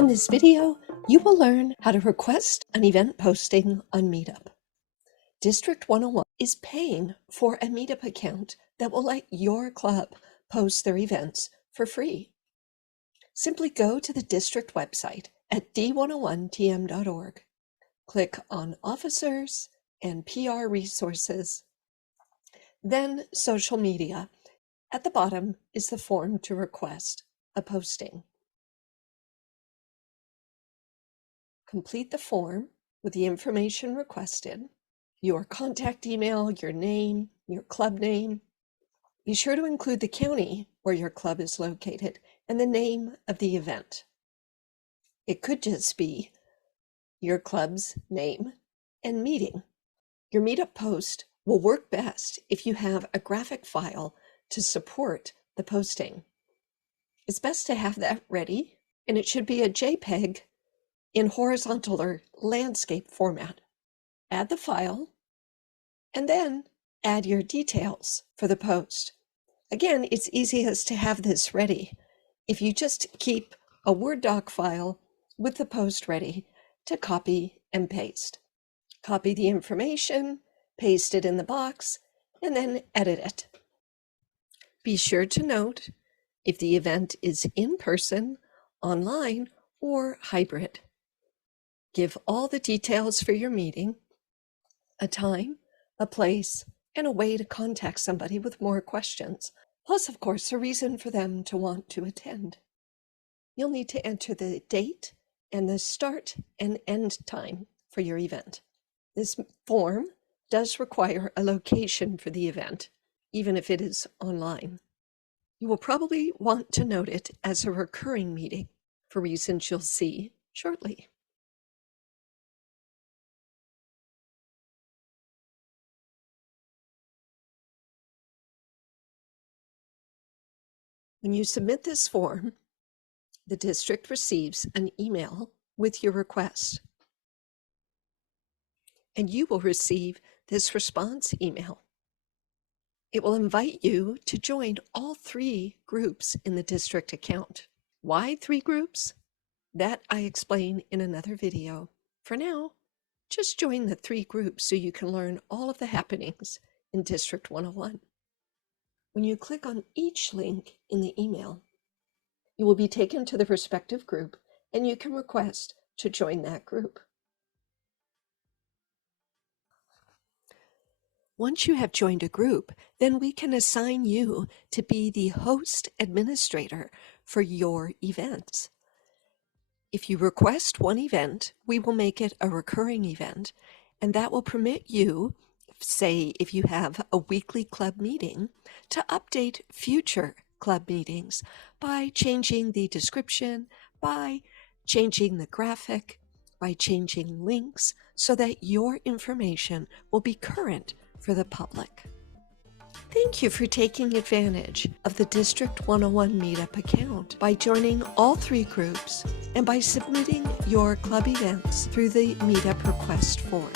In this video, you will learn how to request an event posting on Meetup. District 101 is paying for a Meetup account that will let your club post their events for free. Simply go to the district website at D101TM.org. Click on Officers and PR Resources, then Social Media. At the bottom is the form to request a posting. Complete the form with the information requested, your contact email, your name, your club name. Be sure to include the county where your club is located and the name of the event. It could just be your club's name and meeting. Your Meetup post will work best if you have a graphic file to support the posting. It's best to have that ready, and it should be a JPEG in horizontal or landscape format. Add the file, and then add your details for the post. Again, it's easiest to have this ready if you just keep a Word doc file with the post ready to copy and paste. Copy the information, paste it in the box, and then edit it. Be sure to note if the event is in person, online, or hybrid. Give all the details for your meeting, a time, a place, and a way to contact somebody with more questions. Plus, of course, a reason for them to want to attend. You'll need to enter the date and the start and end time for your event. This form does require a location for the event, even if it is online. You will probably want to note it as a recurring meeting for reasons you'll see shortly. When you submit this form, the district receives an email with your request, and you will receive this response email. It will invite you to join all 3 groups in the district account. Why 3 groups? That I explain in another video. For now, just join the 3 groups so you can learn all of the happenings in District 101. When you click on each link in the email, you will be taken to the respective group, and you can request to join that group. Once you have joined a group, then we can assign you to be the host administrator for your events. If you request one event, we will make it a recurring event, and that will permit you, say if you have a weekly club meeting, to update future club meetings by changing the description, by changing the graphic, by changing links, so that your information will be current for the public. Thank you for taking advantage of the District 101 Meetup account by joining all 3 groups and by submitting your club events through the Meetup request form.